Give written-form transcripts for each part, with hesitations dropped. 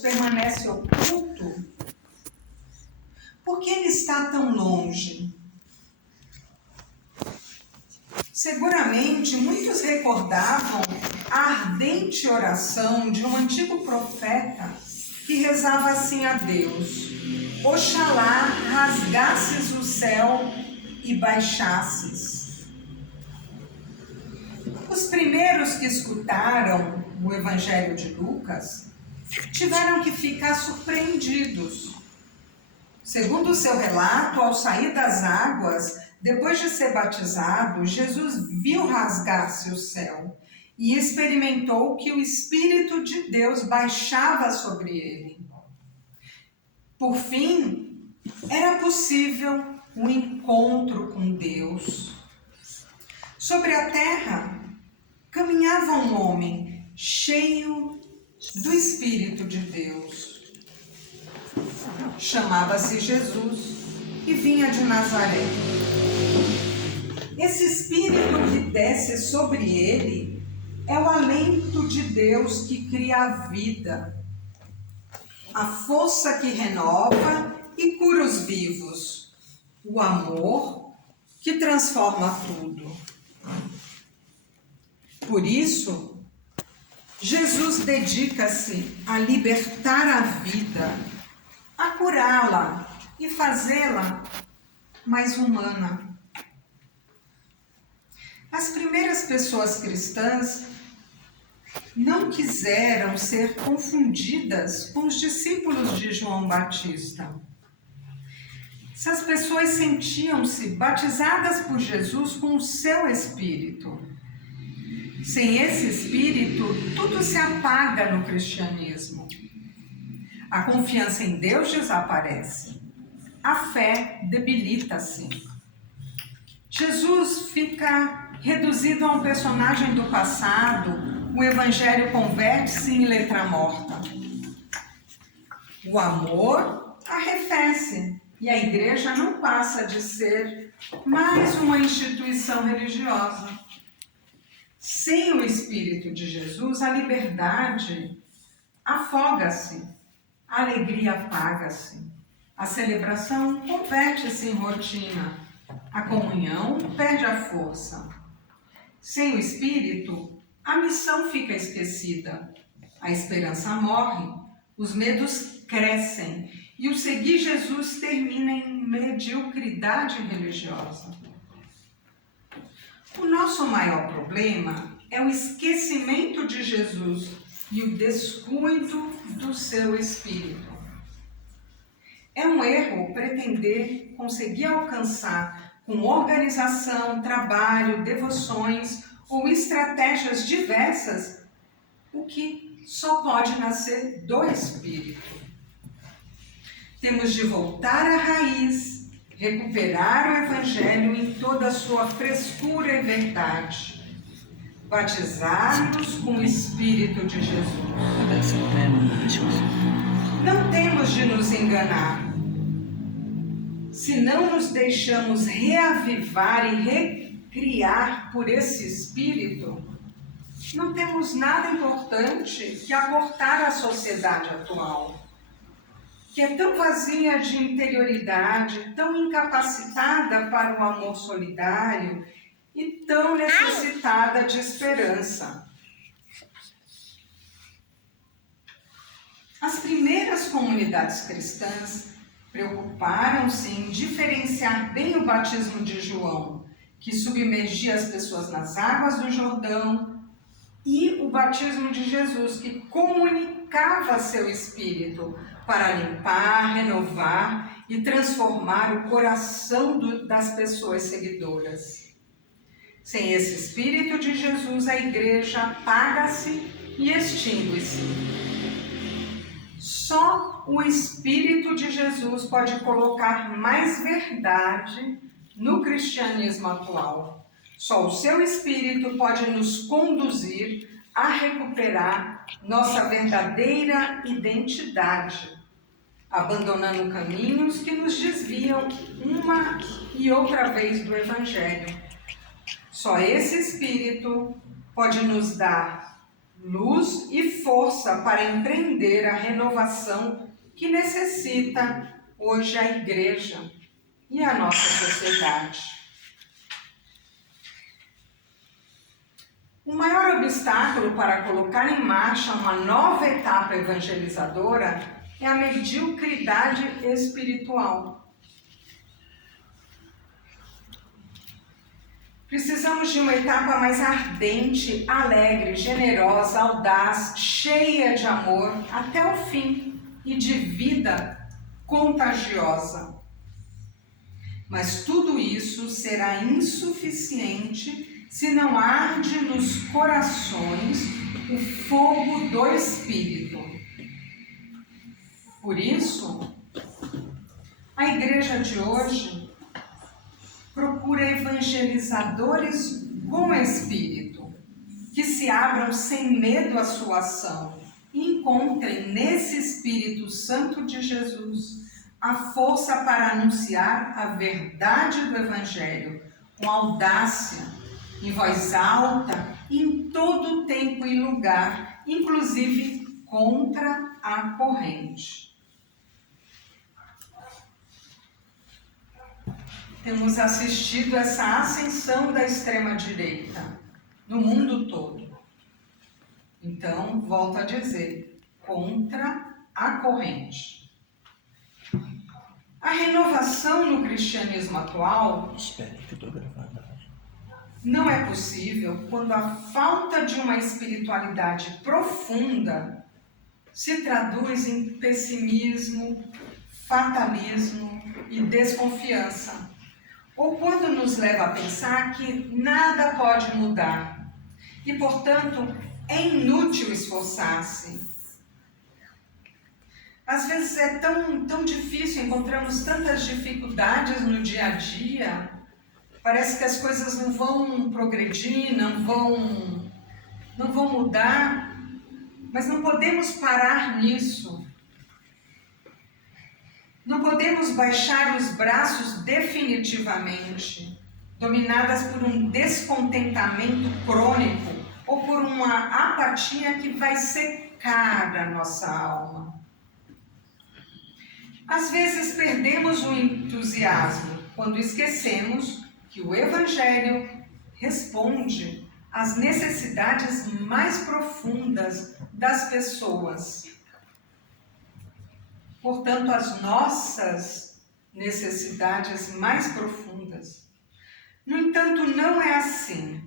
permanece oculto? Por que ele está tão longe? Seguramente, muitos recordavam a ardente oração de um antigo profeta que rezava assim a Deus: Oxalá rasgasses o céu e baixasses. Os primeiros que escutaram o Evangelho de Lucas tiveram que ficar surpreendidos. Segundo o seu relato, ao sair das águas, depois de ser batizado, Jesus viu rasgar-se o céu e experimentou que o Espírito de Deus baixava sobre ele. Por fim, era possível um encontro com Deus. Sobre a terra, caminhava um homem cheio do Espírito de Deus. Chamava-se Jesus e vinha de Nazaré. Esse Espírito que desce sobre ele é o alento de Deus que cria a vida, a força que renova e cura os vivos, o amor que transforma tudo. Por isso, Jesus dedica-se a libertar a vida, a curá-la e fazê-la mais humana. As primeiras pessoas cristãs não quiseram ser confundidas com os discípulos de João Batista. Essas pessoas sentiam-se batizadas por Jesus com o seu Espírito. Sem esse Espírito, tudo se apaga no cristianismo. A confiança em Deus desaparece. A fé debilita-se. Jesus fica reduzido a um personagem do passado. O Evangelho converte-se em letra morta. O amor arrefece e a igreja não passa de ser mais uma instituição religiosa. Sem o Espírito de Jesus, a liberdade afoga-se, a alegria apaga-se, a celebração converte-se em rotina, a comunhão perde a força. Sem o Espírito, a missão fica esquecida, a esperança morre, os medos crescem e o seguir Jesus termina em mediocridade religiosa. O nosso maior problema é o esquecimento de Jesus e o descuido do seu Espírito. É um erro pretender conseguir alcançar com organização, trabalho, devoções ou estratégias diversas o que só pode nascer do Espírito. Temos de voltar à raiz, recuperar o Evangelho em toda a sua frescura e verdade, batizar-nos com o Espírito de Jesus. Não temos de nos enganar. Se não nos deixamos reavivar e recriar por esse Espírito, não temos nada importante que aportar à sociedade atual, que é tão vazia de interioridade, tão incapacitada para o amor solidário e tão necessitada de esperança. As primeiras comunidades cristãs preocuparam-se em diferenciar bem o batismo de João, que submergia as pessoas nas águas do Jordão, e o batismo de Jesus, que comunicava seu Espírito para limpar, renovar e transformar o coração das pessoas seguidoras. Sem esse Espírito de Jesus, a igreja apaga-se e extingue-se. Só o Espírito de Jesus pode colocar mais verdade no cristianismo atual. Só o seu Espírito pode nos conduzir a recuperar nossa verdadeira identidade, abandonando caminhos que nos desviam uma e outra vez do Evangelho. Só esse Espírito pode nos dar luz e força para empreender a renovação que necessita hoje a Igreja e a nossa sociedade. O maior obstáculo para colocar em marcha uma nova etapa evangelizadora é a mediocridade espiritual. Precisamos de uma etapa mais ardente, alegre, generosa, audaz, cheia de amor até o fim e de vida contagiosa. Mas tudo isso será insuficiente se não arde nos corações o fogo do Espírito. Por isso, a igreja de hoje procura evangelizadores com espírito, que se abram sem medo à sua ação e encontrem nesse Espírito Santo de Jesus a força para anunciar a verdade do Evangelho com audácia, em voz alta, em todo tempo e lugar, inclusive contra a corrente. Temos assistido essa ascensão da extrema-direita no mundo todo. Então, volto a dizer, contra a corrente. A renovação no cristianismo atual não é possível quando a falta de uma espiritualidade profunda se traduz em pessimismo, fatalismo e desconfiança. Ou quando nos leva a pensar que nada pode mudar e, portanto, é inútil esforçar-se. Às vezes é tão difícil, encontramos tantas dificuldades no dia a dia, parece que as coisas não vão progredir, não vão mudar, mas não podemos parar nisso. Não podemos baixar os braços definitivamente, dominadas por um descontentamento crônico ou por uma apatia que vai secar a nossa alma. Às vezes perdemos o entusiasmo quando esquecemos que o Evangelho responde às necessidades mais profundas das pessoas. Portanto, as nossas necessidades mais profundas. No entanto, não é assim.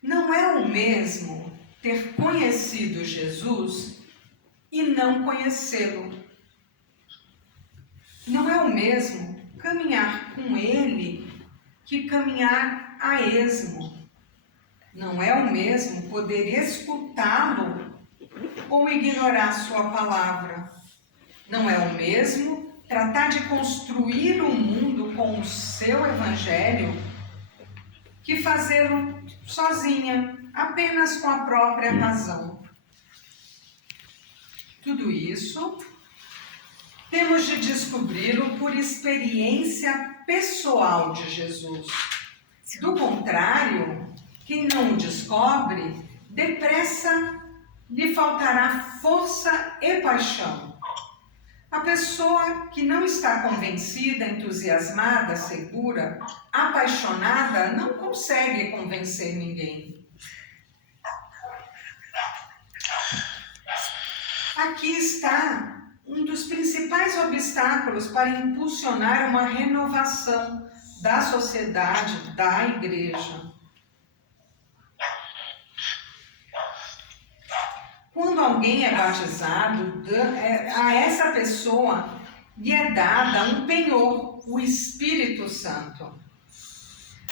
Não é o mesmo ter conhecido Jesus e não conhecê-lo. Não é o mesmo caminhar com Ele que caminhar a esmo. Não é o mesmo poder escutá-lo ou ignorar sua palavra. Não é o mesmo tratar de construir o mundo com o seu evangelho que fazê-lo sozinha, apenas com a própria razão. Tudo isso temos de descobri-lo por experiência pessoal de Jesus. Do contrário, quem não o descobre, depressa lhe faltará força e paixão. A pessoa que não está convencida, entusiasmada, segura, apaixonada, não consegue convencer ninguém. Aqui está um dos principais obstáculos para impulsionar uma renovação da sociedade, da igreja. Quando alguém é batizado, a essa pessoa lhe é dada um penhor, o Espírito Santo.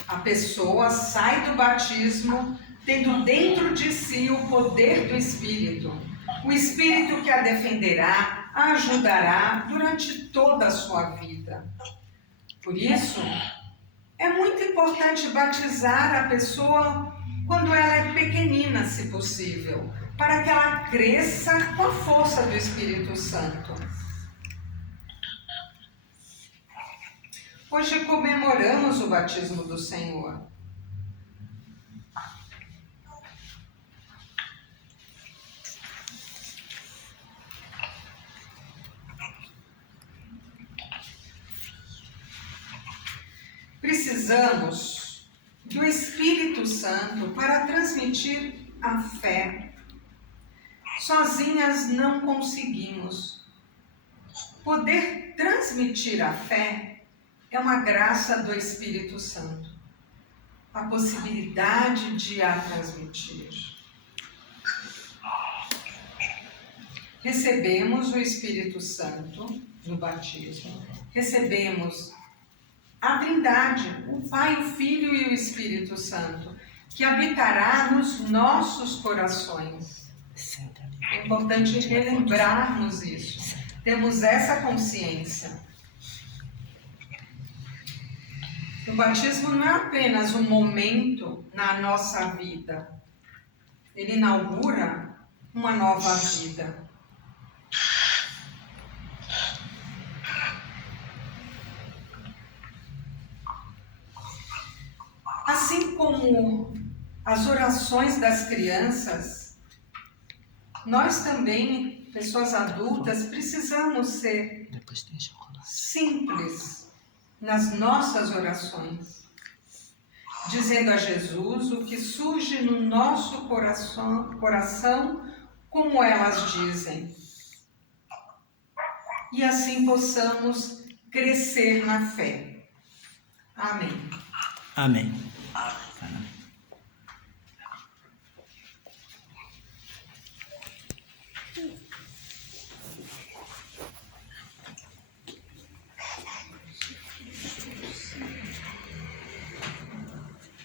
A pessoa sai do batismo tendo dentro de si o poder do Espírito. O Espírito que a defenderá, a ajudará durante toda a sua vida. Por isso, é muito importante batizar a pessoa quando ela é pequenina, se possível, para que ela cresça com a força do Espírito Santo. Hoje comemoramos o batismo do Senhor. precisamos do Espírito Santo para transmitir a fé. Sozinhas não conseguimos. Poder transmitir a fé é uma graça do Espírito Santo. A possibilidade de a transmitir. Recebemos o Espírito Santo no batismo. Recebemos a Trindade, o Pai, o Filho e o Espírito Santo, que habitará nos nossos corações. É importante relembrarmos isso. Temos essa consciência. O batismo não é apenas um momento na nossa vida. Ele inaugura uma nova vida. Assim como as orações das crianças, nós também, pessoas adultas, precisamos ser simples nas nossas orações, dizendo a Jesus o que surge no nosso coração, como elas dizem. E assim possamos crescer na fé. Amém. Amém.